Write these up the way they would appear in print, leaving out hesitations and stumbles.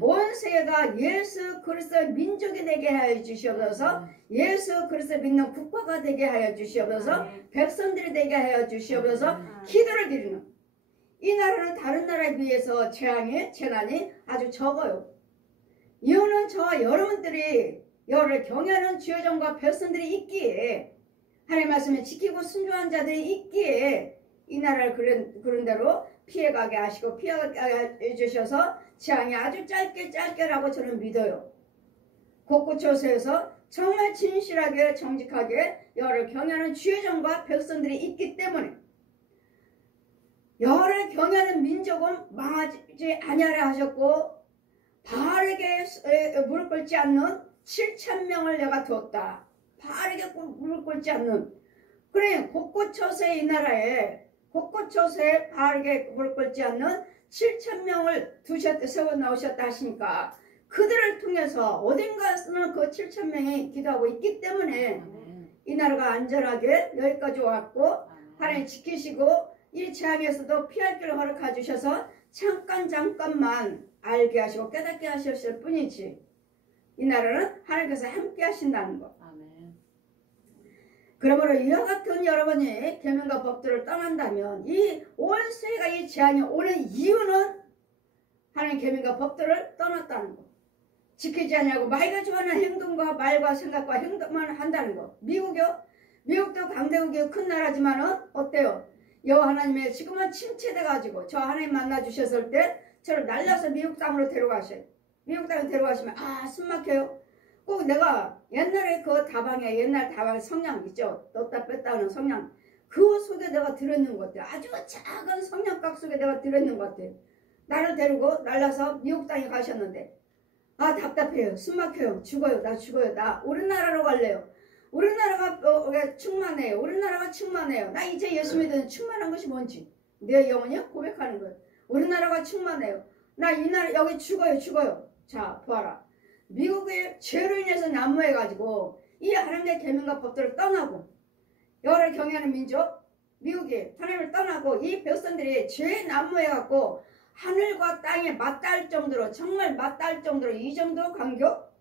온 세계가 예수 그리스도의 민족이 되게 하여 주시옵소서. 예수 그리스도 믿는 국가가 되게 하여 주시옵소서. 백성들이 되게 하여 주시옵소서. 기도를 드리는 이 나라는 다른 나라에 비해서 재난이 아주 적어요. 이유는 저와 여러분들이 여를 경외하는 주여정과 백성들이 있기에, 하나님의 말씀을 지키고 순종한 자들이 있기에 이 나라를 그런 대로 피해가게 하시고 피해가게 해주셔서 재앙이 아주 짧게라고 저는 믿어요. 곳곳에서 정말 진실하게 정직하게 여를 경외하는 주여정과 백성들이 있기 때문에 여를 경외하는 민족은 망하지 아니하라 하셨고, 바알에게 무릎 꿇지 않는 7,000명을 내가 두었다. 바알에게 무릎 꿇지 않는, 그래 곳곳에 이 나라에 곳곳에 바알에게 무릎 꿇지 않는 7,000명을 세워 나오셨다 하시니까, 그들을 통해서 어딘가에서는 그 7,000명이 기도하고 있기 때문에 이 나라가 안전하게 여기까지 왔고, 하나님 지키시고 이 재앙에서도 피할 길을 허락해 주셔서 잠깐만 알게 하시고 깨닫게 하셨을 뿐이지, 이 나라는 하나님께서 함께 하신다는 것. 그러므로 이와 같은 여러분이 계명과 법들을 떠난다면 이 온 세계가 이 재앙이 오는 이유는 하나님 계명과 법들을 떠났다는 것. 지키지 않냐고 마이가 좋아하는 행동과 말과 생각과 행동만 한다는 것. 미국도 강대국이고 큰 나라지만은 어때요? 여호와 하나님의 지금은 침체돼 가지고 저 하나님 만나 주셨을 때 저를 날라서 미국 땅으로 데려가셔요. 미국 땅에 데려가시면 숨 막혀요. 꼭 내가 옛날에 그 다방에 옛날 다방 성냥 있죠. 넣다 뺐다 하는 성냥, 그 속에 내가 들어있는 것 같아요. 아주 작은 성냥각 속에 내가 들어있는 것 같아요. 나를 데리고 날라서 미국 땅에 가셨는데 답답해요. 숨 막혀요. 죽어요. 나 죽어요. 나 우리나라로 갈래요. 우리나라가 충만해요. 우리나라가 충만해요. 나 이제 예수 믿는 충만한 것이 뭔지 내 영혼이 고백하는 거예요. 우리나라가 충만해요. 나 이 나라 여기 죽어요. 자 보아라. 미국의 죄로 인해서 난무해가지고 이 하나님의 계명과 법들을 떠나고 여호와를 경외하는 민족 미국이 하나님을 떠나고 이 백성들이 죄에 난무해갖고 하늘과 땅에 맞닿을 정도로, 정말 맞닿을 정도로, 이 정도 간격,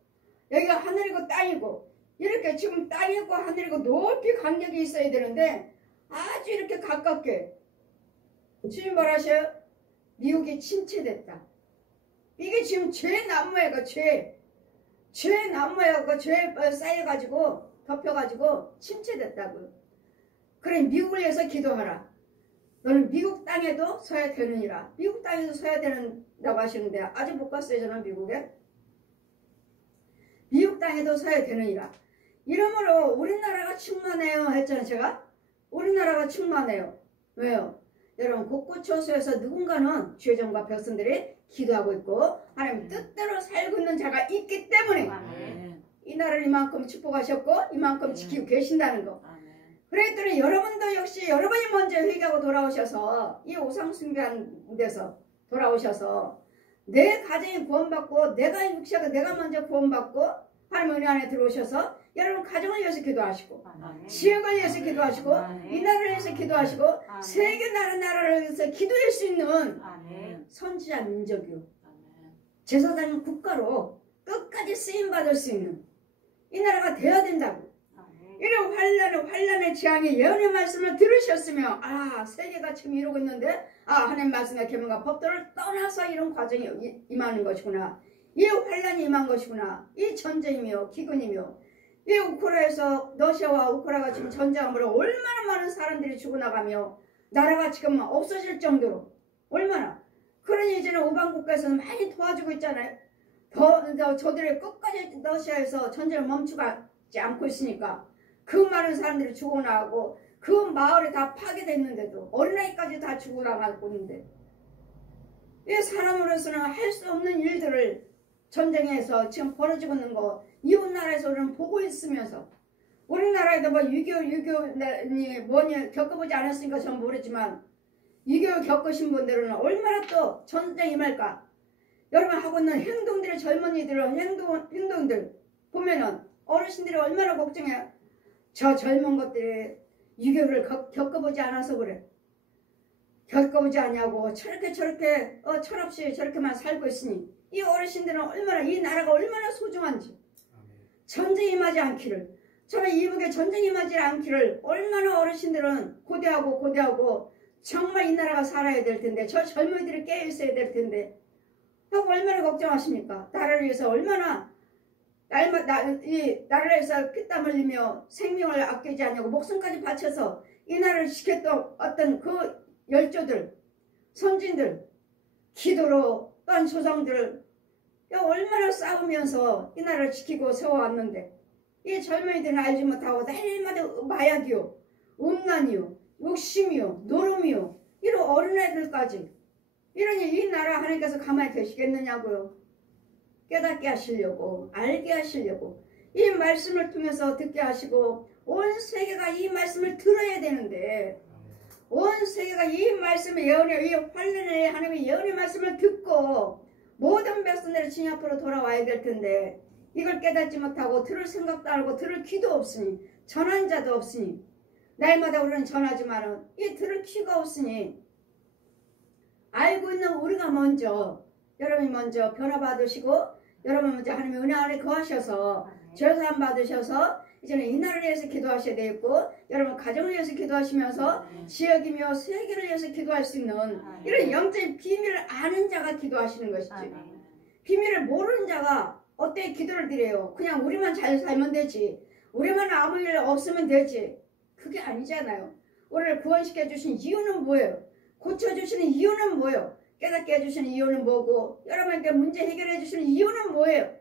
여기가 하늘이고 땅이고 이렇게 지금 땅이고 하늘이고 높이 간격이 있어야 되는데 아주 이렇게 가깝게, 주님 뭐라 하셔요? 미국이 침체됐다. 이게 지금 죄에 난무해가 죄에 난무해갖고 죄에 쌓여가지고 덮여가지고 침체됐다고요. 그래 미국을 위해서 기도하라. 너는 미국 땅에도 서야 되느니라. 미국 땅에도 서야 된다고 하시는데 아직 못 갔어요. 저는 미국에. 미국 땅에도 서야 되느니라. 이러므로 우리나라가 충만해요 했잖아요. 제가 우리나라가 충만해요. 왜요? 여러분 곳곳에서 누군가는 주의정과 백성들이 기도하고 있고 하나님 뜻대로 살고 있는 자가 있기 때문에 이 나라를 이만큼 축복하셨고 이만큼 지키고 계신다는 거. 그랬더니 여러분도 역시 여러분이 먼저 회개하고 돌아오셔서 이 우상 숭배한 데서 돌아오셔서 내 가정이 구원받고 내가 육체가 내가 먼저 구원받고 하나님 은혜 안에 들어오셔서 여러분 가정을 위해서 기도하시고 지역을 위해서 기도하시고 이 나라를 위해서 기도하시고 세계 나라를 위해서 기도할 수 있는 선지자 민족이요 제사장 국가로 끝까지 쓰임받을 수 있는 이 나라가 되어야 된다고. 이런 환란의 재앙의 예언의 말씀을 들으셨으며 세계가 지금 이러고 있는데 하나님 말씀의 계명과 법도를 떠나서 이런 과정이 임하는 것이구나. 이 환란이 임한 것이구나. 이 전쟁이며 기근이며 이 우크라이나에서 러시아와 우크라이나가 지금 전쟁으로 얼마나 많은 사람들이 죽어나가며 나라가 지금 없어질 정도로 얼마나. 그러니 이제는 우방국가에서는 많이 도와주고 있잖아요. 저들이 끝까지 러시아에서 전쟁을 멈추지 않고 있으니까 그 많은 사람들이 죽어나가고 그 마을이 다 파괴됐는데도 어린아이까지 다 죽어나가고 있는데 이 사람으로서는 할 수 없는 일들을 전쟁에서 지금 벌어지고 있는 거 이웃나라에서는 보고 있으면서 우리나라에도 뭐 6.25니 뭐니 겪어보지 않았으니까 전 모르지만 6.25 겪으신 분들은 얼마나 또 전쟁 임할까. 여러분 하고 있는 행동들의 젊은이들은 행동들 보면은 어르신들이 얼마나 걱정해요. 저 젊은 것들이 6.25를 겪어보지 않아서 그래. 겪어보지 않냐고 저렇게 철없이 저렇게만 살고 있으니 이 어르신들은 얼마나 이 나라가 얼마나 소중한지 전쟁이 임하지 않기를 저는 이북에 전쟁이 임하지 않기를 얼마나 어르신들은 고대하고 정말 이 나라가 살아야 될 텐데 저 젊은이들이 깨어 있어야 될 텐데 하고 얼마나 걱정하십니까? 나라를 위해서 얼마나 이 나라를 위해서 피땀 흘리며 생명을 아끼지 않냐고 목숨까지 바쳐서 이 나라를 지켰던 어떤 그 열조들 선진들 기도로 떤 조상들 얼마나 싸우면서 이 나라를 지키고 세워왔는데 이 젊은이들은 알지 못하고 날마다 마약이요 음란이요 욕심이요 노름이요 이런 어린애들까지 이러니 이 나라 하나님께서 가만히 계시겠느냐고요. 깨닫게 하시려고 알게 하시려고 이 말씀을 통해서 듣게 하시고 온 세계가 이 말씀을 들어야 되는데 온 세계가 이 말씀의 예언의 이 환란의 하나님의 예언의 말씀을 듣고 모든 백성들이 주님 앞으로 돌아와야 될 텐데 이걸 깨닫지 못하고 들을 생각도 안 하고 들을 귀도 없으니 전한 자도 없으니 날마다 우리는 전하지만은 이 들을 귀가 없으니 알고 있는 우리가 먼저 여러분이 먼저 변화받으시고 여러분 먼저 하나님의 은혜 안에 거하셔서 죄사함 받으셔서 이제는 이 나라를 위해서 기도하셔야 되겠고 여러분 가정을 위해서 기도하시면서 지역이며 세계를 위해서 기도할 수 있는 이런 영적인 비밀을 아는 자가 기도하시는 것이지 비밀을 모르는 자가 어떻게 기도를 드려요. 그냥 우리만 잘 살면 되지 우리만 아무 일 없으면 되지 그게 아니잖아요. 우리를 구원시켜 주신 이유는 뭐예요? 고쳐주시는 이유는 뭐예요? 깨닫게 해주시는 이유는 뭐고 여러분께 문제 해결해 주시는 이유는 뭐예요?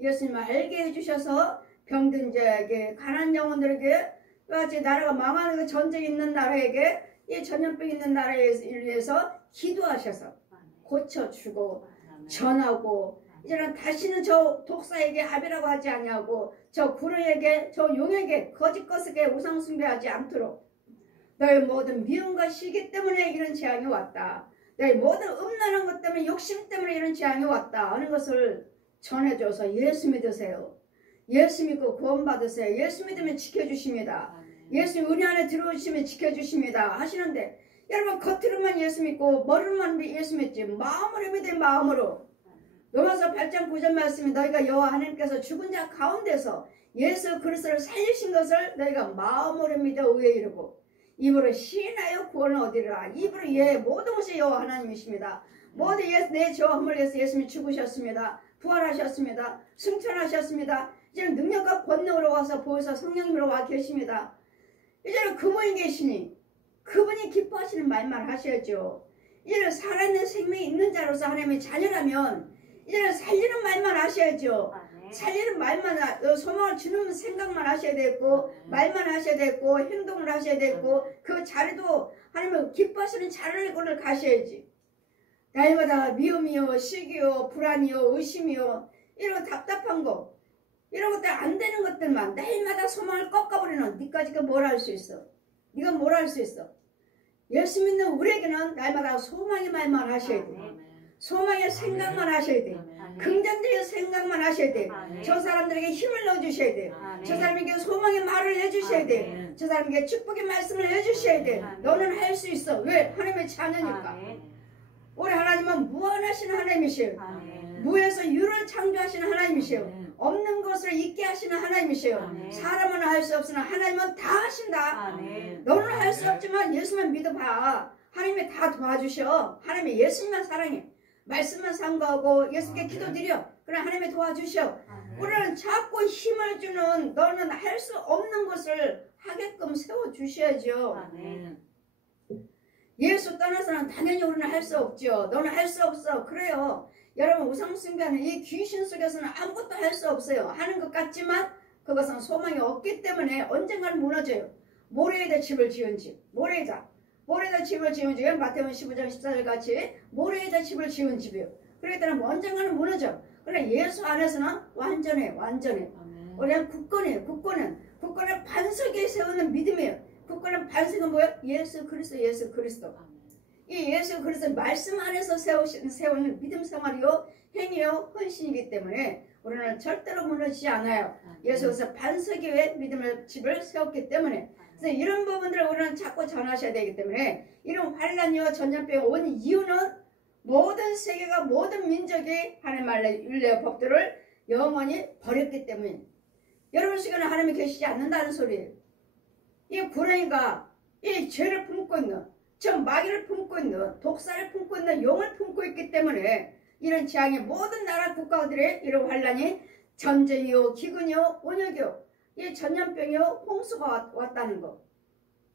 예수님을 알게 해주셔서 병든 자에게 가난한 영혼들에게 같이 나라가 망하는 그 전쟁 있는 나라에게 이 전염병 있는 나라에 위해서 기도하셔서 고쳐주고 전하고 이제는 다시는 저 독사에게 아비라고 하지 아니하고 저 구르에게 저 용에게 거짓 것에게 우상 숭배하지 않도록 너의 모든 미움과 시기 때문에 이런 재앙이 왔다. 너의 모든 음란한 것 때문에 욕심 때문에 이런 재앙이 왔다 하는 것을 전해줘서 예수 믿으세요. 예수 믿고 구원받으세요. 예수 믿으면 지켜주십니다. 예수 은혜 안에 들어오시면 지켜주십니다 하시는데 여러분 겉으로만 예수 믿고 머리로만 예수 믿지 마음으로 믿어 마음으로 로마서 8장 9절 말씀이 너희가 여호와 하나님께서 죽은 자 가운데서 예수 그리스도를 살리신 것을 너희가 마음으로 믿어 의에 이르고 입으로 시인하여 구원을 얻으리라. 입으로 모든 것이 여호와 하나님이십니다. 모든 내 죄와 허물을 위해서 예수님이 죽으셨습니다. 부활하셨습니다. 승천하셨습니다. 이제는 능력과 권능으로 와서 보여서 성령님으로 와 계십니다. 이제는 그분이 계시니 그분이 기뻐하시는 말만 하셔야죠. 이제는 살아있는 생명이 있는 자로서 하나님의 자녀라면 이제는 살리는 말만 하셔야죠. 살리는 말만 소망을 주는 생각만 하셔야 되고 말만 하셔야 되고 행동을 하셔야 되고 그 자리도 하나님은 기뻐하시는 자리를 가셔야지. 날마다 미움이요 시기요 불안이요 의심이요 이런 답답한 거 이런 것들 안 되는 것들만 날마다 소망을 꺾어버리는 니까지 뭘 할 수 있어? 네가 뭘 할 수 있어? 예수 믿는 우리에게는 날마다 소망의 말만 하셔야 돼. 소망의 생각만 하셔야 돼. 긍정적인 생각만 하셔야 돼. 저 사람들에게 힘을 넣어주셔야 돼. 저 사람에게 소망의 말을 해주셔야 돼. 저 사람에게 축복의 말씀을 해주셔야 돼. 너는 할 수 있어. 왜? 하나님의 자녀니까. 우리 하나님은 무한하신 하나님이시에요. 무에서 유를 창조하시는 하나님이시에요. 없는 것을 있게 하시는 하나님이시에요. 사람은 할 수 없으나 하나님은 다 하신다. 너는 할 수 없지만 예수만 믿어봐. 하나님이 다 도와주셔. 하나님이 예수님만 사랑해. 말씀만 상고하고 예수께 기도드려. 그래 하나님이 도와주셔. 우리는 자꾸 힘을 주는 너는 할 수 없는 것을 하게끔 세워주셔야죠. 예수 떠나서는 당연히 우리는 할 수 없죠. 너는 할 수 없어. 그래요. 여러분 우상숭배하는 이 귀신 속에서는 아무것도 할 수 없어요. 하는 것 같지만 그것은 소망이 없기 때문에 언젠가는 무너져요. 모래에다 집을 지은 집. 모래에다 집을 지은 집은 마태복음 15장 14절 같이 모래에다 집을 지은 집이에요. 그렇기 때문에 언젠가는 무너져. 그러나 예수 안에서는 완전해. 우리는 굳건은 반석에 세우는 믿음이에요. 굳건한 반석은 뭐예요? 예수 그리스도. 이 예수 그리스도 말씀 안에서 세우는 믿음 생활이요 행위요 헌신이기 때문에 우리는 절대로 무너지지 않아요. 예수께서 반석 위에 믿음의 집을 세웠기 때문에 그래서 이런 부분들을 우리는 자꾸 전하셔야 되기 때문에 이런 환란이와 전염병이 온 이유는 모든 세계가 모든 민족이 하나님의 율례 법들을 영원히 버렸기 때문에 여러분 속에는 하나님이 계시지 않는다는 소리예요. 이 구렁이가 이 죄를 품고 있는 저 마귀를 품고 있는 독사를 품고 있는 용을 품고 있기 때문에 이런 재앙의 모든 나라 국가들의 이런 환란이 전쟁이요 기근이요 원역이요 이 전염병이요 홍수가 왔다는 거.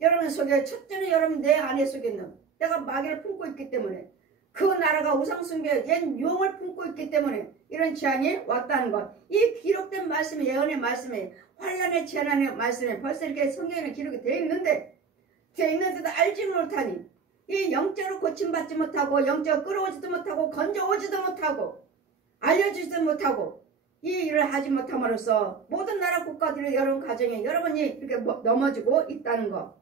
여러분 속에 첫째는 여러분 내 안에 속에 있는 내가 마귀를 품고 있기 때문에 그 나라가 우상숭배 옛 용을 품고 있기 때문에 이런 재앙이 왔다는 것. 이 기록된 말씀이 예언의 말씀에 환란의 재난의 말씀에 벌써 이렇게 성경에는 기록이 되어 있는데도 알지 못하니 이 영적으로 고침받지 못하고 영적으로 끌어오지도 못하고 건져오지도 못하고 알려주지도 못하고 이 일을 하지 못함으로써 모든 나라 국가들의 여러분 가정에 여러분이 이렇게 넘어지고 있다는 것.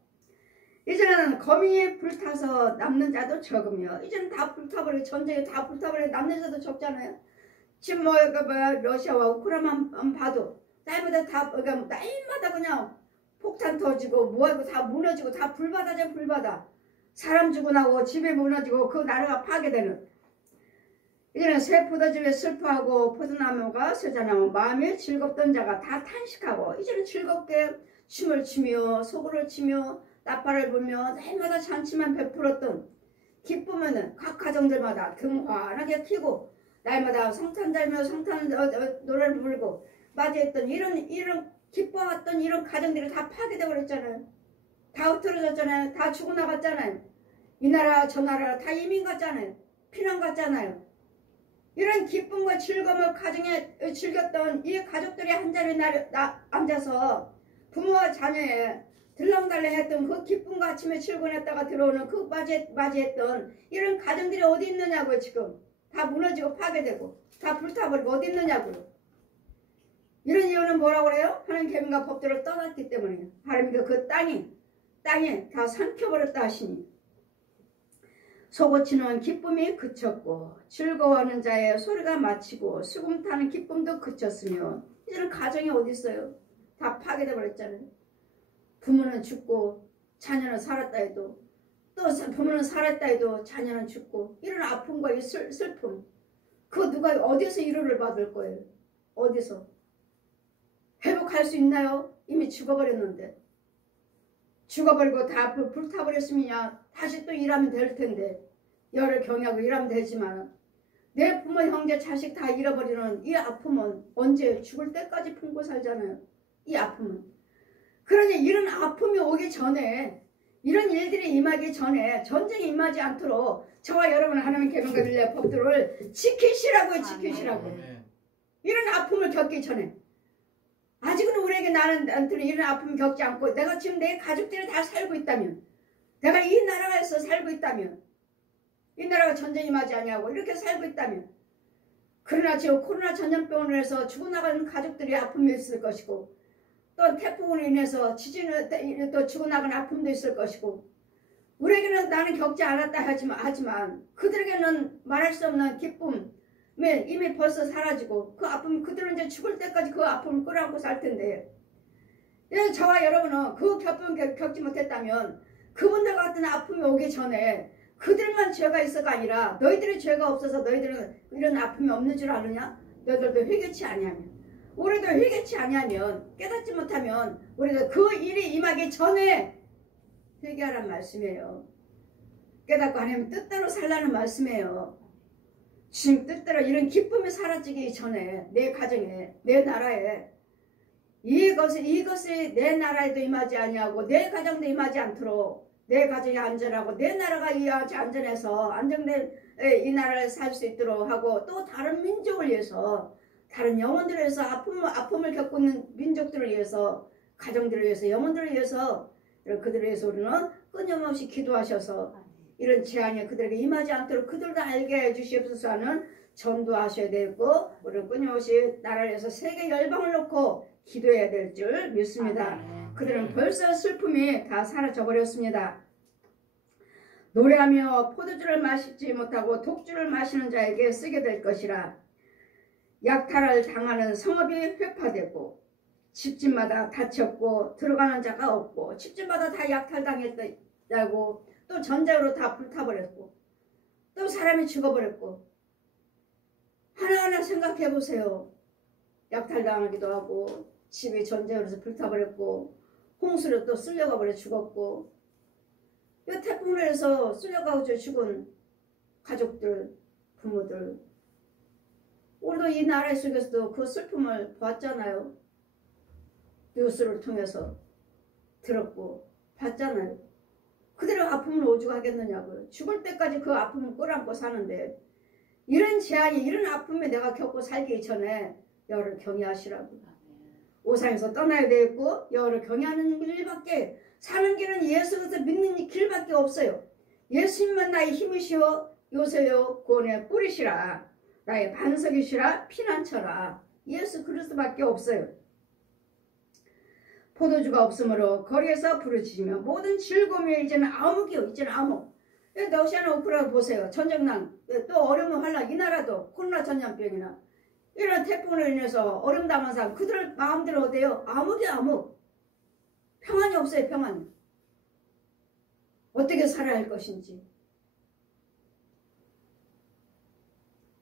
이제는 거미에 불타서 남는 자도 적으며 이제는 다 불타버려 전쟁에 다 불타버려 남는 자도 적잖아요. 지금 러시아와 우크라이나만 봐도 날마다 그냥 폭탄 터지고 뭐하고 다 무너지고 다 불바다죠 불바다. 사람 죽고 나고 집이 무너지고 그 나라가 파괴되는. 이제는 새 포도즙에 슬퍼하고 포도나무가 쇠자나무 마음이 즐겁던 자가 다 탄식하고 이제는 즐겁게 춤을 추며 소구를 치며 나팔을 불며 날마다 잔치만 베풀었던 기쁨은 각 가정들마다 등 환하게 피고 날마다 성탄 달며 성탄 노래를 부르고 맞이했던 이런 기뻐왔던 이런 가정들이 다 파괴되어 버렸잖아요. 다 흩어졌잖아요. 다 죽어나갔잖아요. 이 나라 저 나라 다 이민 갔잖아요. 피난 갔잖아요. 이런 기쁨과 즐거움을 가정에 즐겼던 이 가족들이 한자리에 앉아서 부모와 자녀의 들렁달렁했던 그 기쁨과 아침에 출근했다가 들어오는 그 맞이했던 이런 가정들이 어디 있느냐고요. 지금 다 무너지고 파괴되고 다 불타버리고 어디 있느냐고요. 이런 이유는 뭐라고 그래요? 하나님 계명과 법들을 떠났기 때문이에요. 하나님께서 그 땅에 다 삼켜버렸다 하시니 소고치는 기쁨이 그쳤고 즐거워하는 자의 소리가 마치고 수금 타는 기쁨도 그쳤으며 이제는 가정이 어디 있어요? 다 파괴돼 버렸잖아요. 부모는 죽고 자녀는 살았다 해도 또 부모는 살았다 해도 자녀는 죽고 이런 아픔과 이 슬픔 그거 누가 어디서 위로를 받을 거예요? 어디서? 회복할 수 있나요? 이미 죽어버렸는데 죽어버리고 다 불타버렸으면 다시 또 일하면 될 텐데 열을 경하고 일하면 되지만 내 부모 형제 자식 다 잃어버리는 이 아픔은 언제 죽을 때까지 품고 살잖아요. 이 아픔은 그러니 이런 아픔이 오기 전에 이런 일들이 임하기 전에 전쟁이 임하지 않도록 저와 여러분 하나님 계명과 율례 법들을 지키시라고요. 지키시라고. 이런 아픔을 겪기 전에 아직은 우리에게 나는 이런 아픔을 겪지 않고 내가 지금 내 가족들이 다 살고 있다면 내가 이 나라에서 살고 있다면 이 나라가 전쟁이 임하지 아니하고 이렇게 살고 있다면 그러나 지금 코로나 전염병으로 해서 죽어나가는 가족들이 아픔이 있을 것이고 또 태풍으로 인해서 지진으로 또 죽어나가는 아픔도 있을 것이고 우리에게는 나는 겪지 않았다 하지만 그들에게는 말할 수 없는 기쁨 이미 벌써 사라지고 그 아픔 그들은 이제 죽을 때까지 그 아픔을 끌어안고 살 텐데 저와 여러분은 그 아픔을 겪지 못했다면 그분들 같은 아픔이 오기 전에 그들만 죄가 있어가 아니라 너희들의 죄가 없어서 너희들은 이런 아픔이 없는 줄 아느냐? 너희들도 회개치 아니하면 우리도 회개치 아니하면 깨닫지 못하면 우리도 그 일이 임하기 전에 회개하란 말씀이에요. 깨닫고 하나님 뜻대로 살라는 말씀이에요. 주님 뜻대로 이런 기쁨이 사라지기 전에 내 가정에 내 나라에 이것이 내 나라에도 임하지 아니하고 내 가정도 임하지 않도록 내 가정이 안전하고 내 나라가 안전해서 안정된 이 나라를 살 수 있도록 하고 또 다른 민족을 위해서 다른 영혼들을 위해서 아픔을 겪고 있는 민족들을 위해서 가정들을 위해서 영혼들을 위해서 그들을 위해서 우리는 끊임없이 기도하셔서 이런 재앙이 그들에게 임하지 않도록 그들도 알게 해주시옵소서 하는 전도하셔야 되고 우리는 끊임없이 나라를 위해서 세계 열방을 놓고 기도해야 될 줄 믿습니다. 그들은 벌써 슬픔이 다 사라져 버렸습니다. 노래하며 포도주를 마시지 못하고 독주를 마시는 자에게 쓰게 될 것이라. 약탈을 당하는 성읍이 회파되고 집집마다 닫혔고 들어가는 자가 없고 집집마다 다 약탈당했다고 또 전쟁으로 다 불타버렸고 또 사람이 죽어버렸고. 하나하나 생각해 보세요. 약탈당하기도 하고 집이 전쟁으로서 불타버렸고 홍수로 또 쓸려가 버려 죽었고 이 태풍으로 해서 쓸려가고 죽은 가족들, 부모들 우리도 이 나라 속에서도 그 슬픔을 봤잖아요. 뉴스를 통해서 들었고 봤잖아요. 그대로 아픔을 오죽하겠느냐고요. 죽을 때까지 그 아픔을 끌어안고 사는데 이런 재앙이 이런 아픔에 내가 겪고 살기 전에 여호와를 경외하시라고. 우상에서 떠나야 되겠고 여호와를 경외하는 길밖에 사는 길은 예수 그리스도 믿는 길밖에 없어요. 예수님만 나의 힘이시오 요새요 구원의 뿌리시라 나의 반석이시라 피난처라. 예수 그리스도밖에 없어요. 포도주가 없으므로 거리에서 부르짖으며 모든 즐거움이 이제는 암흑이요. 이제는 암흑. 러시아나 우크라이나 보세요. 전쟁난 또 어려운 환란 이 나라도 코로나 전염병이나 이런 태풍으로 인해서 어려움 당한 사람 그들 마음대로 어때요? 암흑이 암흑. 평안이 없어요. 평안. 어떻게 살아야 할 것인지.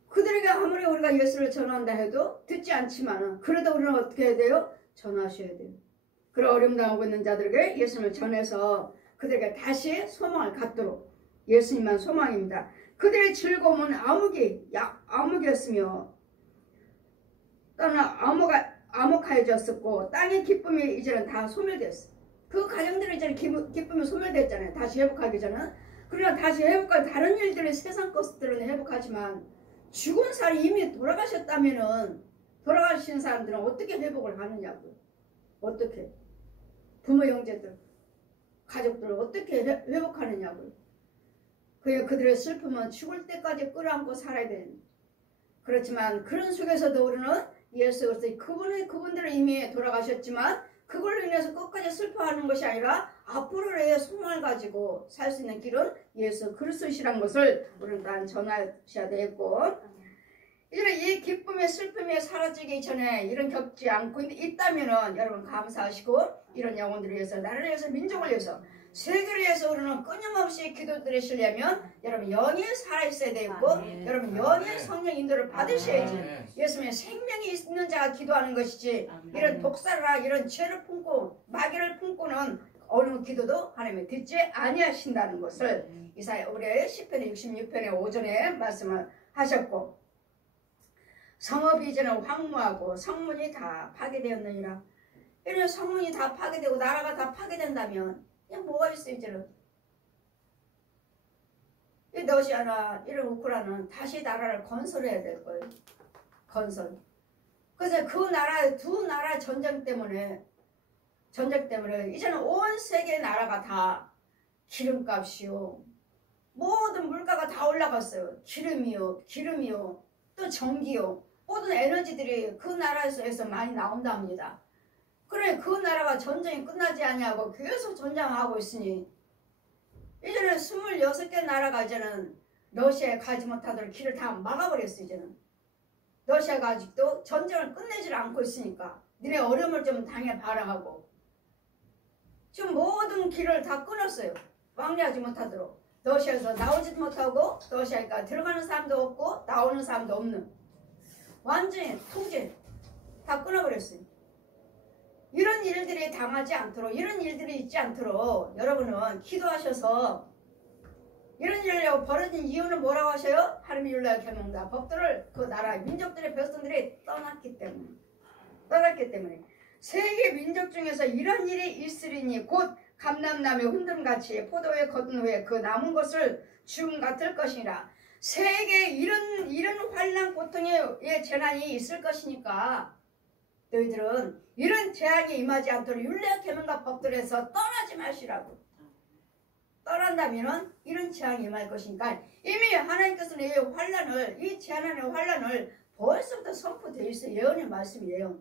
그들에게 아무리 우리가 예수를 전한다 해도 듣지 않지만 그래도 우리는 어떻게 해야 돼요? 전하셔야 돼요. 그런 어려움 당하고 있는 자들에게 예수님을 전해서 그들에게 다시 소망을 갖도록 예수님만 소망입니다. 그들의 즐거움은 암흑이었으며 또는 암흑하여졌었고 땅의 기쁨이 이제는 다 소멸되었어요. 그 가정들이 이제는 기쁨이 소멸됐잖아요. 다시 회복하기 전에. 그러나 다시 회복할 다른 일들은 세상 것들은 회복하지만 죽은 사람이 이미 돌아가셨다면은 돌아가신 사람들은 어떻게 회복을 하느냐고요. 어떻게 부모 형제들 가족들 어떻게 회복하느냐고요. 그들의 슬픔은 죽을 때까지 끌어안고 살아야 되는. 그렇지만 그런 속에서도 우리는 예수 그리스도 그분들은 이미 돌아가셨지만 그걸로 인해서 끝까지 슬퍼하는 것이 아니라 앞으로의 소망을 가지고 살 수 있는 길은 예수 그리스도시라는 것을 우리는 다 전하셔야 되겠고 이제는 이 기쁨의 슬픔이 사라지기 전에 이런 겪지 않고 있다면은 여러분 감사하시고 이런 영혼들을 위해서 나라를 위해서 민족을 위해서 세계를 위해서 우리는 끊임없이 기도드리시려면 여러분 영이 살아있어야 되고 여러분 영의 성령 인도를 받으셔야지. 예수님의 생명이 있는 자가 기도하는 것이지 이런 독사라 이런 죄를 품고 마귀를 품고는 어느 기도도 하나님이 듣지 아니하신다는 것을 이사야 우리 시편 66편의 오전에 말씀을 하셨고 성읍이 이제는 황무하고 성문이 다 파괴되었느니라. 이런 성문이 다 파괴되고 나라가 다 파괴된다면 그냥 뭐가 있어 이제는. 이 러시아나 이런 우크라이나는 다시 나라를 건설해야 될 거예요. 건설. 그래서 그 나라 두 나라 전쟁 때문에 이제는 온 세계 나라가 다 기름값이요. 모든 물가가 다 올라갔어요. 기름이요. 또 전기요. 모든 에너지들이 그 나라에서 많이 나온답니다. 그래 그 나라가 전쟁이 끝나지 아니하고 계속 전쟁하고 있으니 이제는 26개 나라가 이제는 러시아에 가지 못하도록 길을 다 막아버렸어. 이제는 러시아가 아직도 전쟁을 끝내질 않고 있으니까 니네 어려움을 좀 당해봐라 하고 지금 모든 길을 다 끊었어요. 왕래하지 못하도록. 러시아에서 나오지도 못하고 러시아가 들어가는 사람도 없고 나오는 사람도 없는 완전히 통제 다 끊어버렸어요. 이런 일들이 당하지 않도록 이런 일들이 있지 않도록 여러분은 기도하셔서 이런 일이 벌어진 이유는 뭐라고 하셔요? 하나님의 율례와 계명과 법들을 그 나라 민족들의 백성들이 떠났기 때문에 세계 민족 중에서 이런 일이 있으리니 곧 감람나무의 흔들음같이 포도에 거둔 후에 그 남은 것을 죽음 같을 것이라. 세계에 이런 환난 고통의 재난이 있을 것이니까 너희들은 이런 재앙이 임하지 않도록 율례와 계명과 법들에서 떠나지 마시라고. 떠난다면 이런 재앙이 임할 것이니까 이미 하나님께서는 이 재난의 환난을 벌써부터 선포되어 있어요. 예언의 말씀이에요.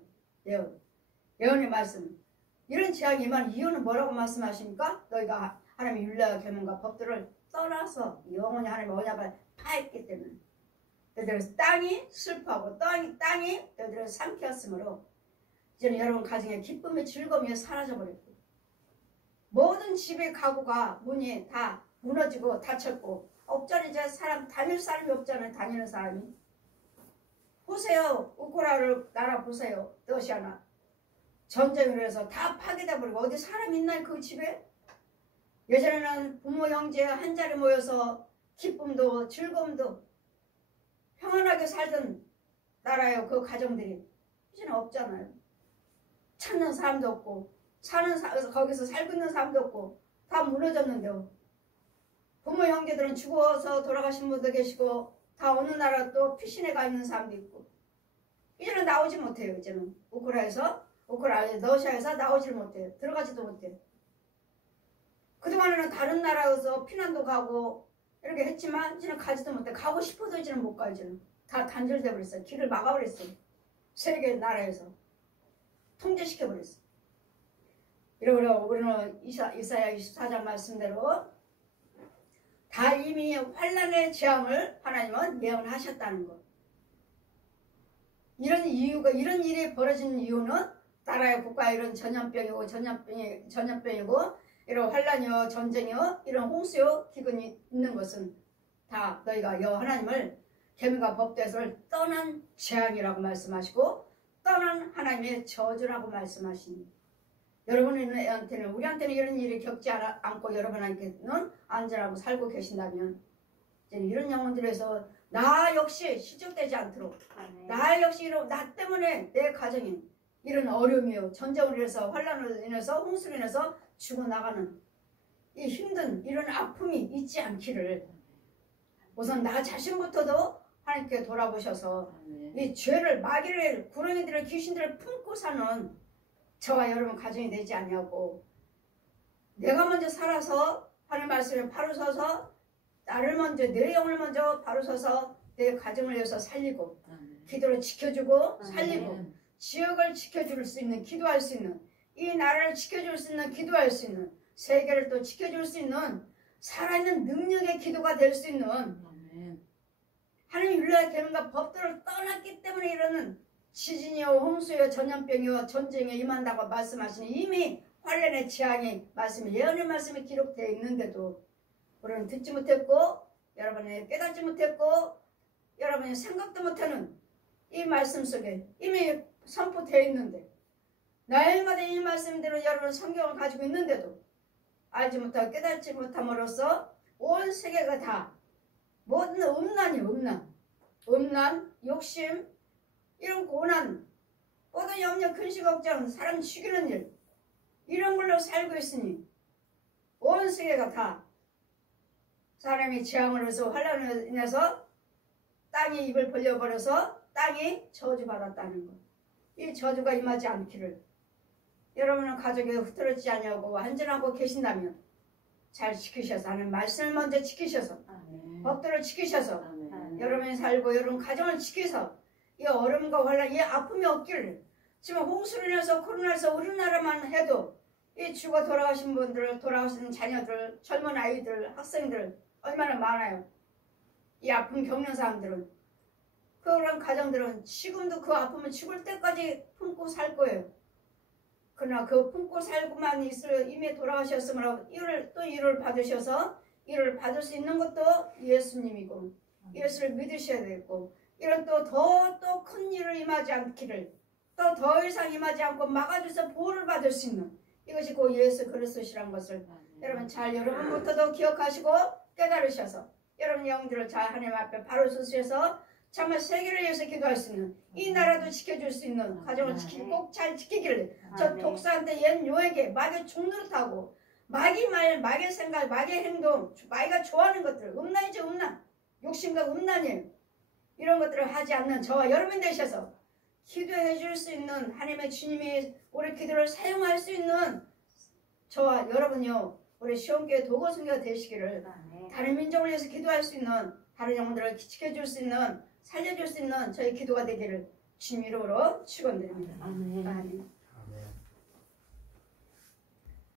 예언의 말씀. 이런 재앙이 임하는 이유는 뭐라고 말씀하십니까? 너희가 하나님의 율례와 계명과 법들을 떠나서 영원히 하나님의 언약을 파했기 때문에 너희들은 땅이 슬퍼하고 땅이 너희들은 상쾌했으므로 이제는 여러분 가정의 기쁨의 즐거움이 사라져버렸고 모든 집의 가구가 문이 다 무너지고 닫혔고 없잖아. 이제 사람 다닐 사람이 없잖아요. 다니는 사람이. 보세요. 우크라이나 나라 보세요. 러시아나. 전쟁을 해서 다 파괴돼 버리고 어디 사람 있나요? 그 집에? 예전에는 부모 형제 한 자리 모여서 기쁨도 즐거움도 평안하게 살던 나라예요. 그 가정들이. 이제는 없잖아요. 찾는 사람도 없고 거기서 살고 있는 사람도 없고 다 무너졌는데요. 부모 형제들은 죽어서 돌아가신 분도 계시고 다 어느 나라 또 피신해 가 있는 사람도 있고 이제는 나오지 못해요. 이제는 러시아에서 나오질 못해요. 들어가지도 못해요. 그동안에는 다른 나라에서 피난도 가고 이렇게 했지만 이제는 가지도 못해. 가고 싶어도 이제는 못 가. 이제는 다 단절돼 버렸어요. 길을 막아버렸어요. 세계 나라에서 통제시켜 버렸어요. 이러므로 우리는 이사야 24장 말씀대로 다 이미 환란의 재앙을 하나님은 예언하셨다는 것. 이런 일이 벌어진 이유는 나라의 국가에 이런 전염병이고 이런 환란이요 전쟁이요 이런 홍수요 기근이 있는 것은 다 너희가 여호와 하나님을 계명과 법도에서를 떠난 재앙이라고 말씀하시고 떠난 하나님의 저주라고 말씀하시니 우리한테는 이런 일이 겪지 않고 여러분한테는 안전하고 살고 계신다면 이런 영혼들에서 나 역시 시적되지 않도록 나 역시 나 때문에 내 가정이 이런 어려움이요 전쟁으로 인해서 환란으로 인해서 홍수로 인해서 죽어나가는 이 힘든 이런 아픔이 있지 않기를 우선 나 자신부터도 하나님께 돌아보셔서 이 죄를 마귀를 구렁이들을 귀신들을 품고 사는 저와 여러분 가정이 되지 않냐고 내가 먼저 살아서 하나님 말씀에 바로 서서 나를 먼저 내 영을 먼저 바로 서서 내 가정을 위해서 살리고 기도로 지켜주고 살리고 지역을 지켜줄 수 있는 기도할 수 있는 이 나라를 지켜줄 수 있는 기도할 수 있는 세계를 또 지켜줄 수 있는 살아있는 능력의 기도가 될 수 있는 하나님 율례의 계명과 법도를 떠났기 때문에 이러는 지진이요 홍수요 전염병이요 전쟁에 임한다고 말씀하시니 이미 환란의 재앙이 예언의 말씀이 기록되어 있는데도 우리는 듣지 못했고 여러분이 깨닫지 못했고 여러분이 생각도 못하는 이 말씀 속에 이미 선포되어 있는데 날마다 이 말씀대로 여러분 성경을 가지고 있는데도 알지 못하고 깨닫지 못함으로써 온 세계가 다 모든 음란, 욕심 이런 고난 모든 염려, 근심, 걱정 사람 죽이는 일 이런 걸로 살고 있으니 온 세계가 다 사람이 재앙을 해서 환란으로 인해서 땅이 입을 벌려버려서 땅이 저주받았다는 것. 이 저주가 임하지 않기를 여러분은 가족에 흐트러지지 않냐고 안전하고 계신다면 잘 지키셔서 하는 말씀을 먼저 지키셔서 법도를 지키셔서 여러분이 살고 여러분 가정을 지키서 이 어려움과 환란, 이 아픔이 없기를 지금 홍수로 인해서 코로나에서 우리나라만 해도 이 죽어 돌아가신 분들, 돌아가신 자녀들, 젊은 아이들, 학생들 얼마나 많아요. 이 아픔 겪는 사람들은 그런 가정들은 지금도 그 아픔을 죽을 때까지 품고 살 거예요. 그러나 그 품고 살고만 있을 이미 돌아가셨으므로 이를 받으셔서 이를 받을 수 있는 것도 예수님이고 예수를 믿으셔야 되고 이런 또 더 큰 일을 임하지 않기를 또 더 이상 임하지 않고 막아줘서 보호를 받을 수 있는 이것이 곧 예수 그리스도시라는 것을 여러분 잘 여러분부터도 기억하시고 깨달으셔서 여러분 영들을 잘 하나님 앞에 바로 서셔서 정말 세계를 위해서 기도할 수 있는 이 나라도 지켜줄 수 있는 가정을 꼭 잘 지키기를 저 독사한테 옛 요에게 마귀 종노릇하고 마귀 말, 마귀 생각, 마귀 행동 마귀가 좋아하는 것들 음란이죠 음란 욕심과 음란이에요. 이런 것들을 하지 않는 저와 여러분 되셔서 기도해 줄 수 있는 하나님의 주님이 우리 기도를 사용할 수 있는 저와 여러분요 우리 시온교회 도거성교가 되시기를 다른 민족을 위해서 기도할 수 있는 다른 영혼들을 지켜줄 수 있는 살려줄 수 있는 저희 기도가 되기를 주님 이름으로 축원드립니다. 아멘.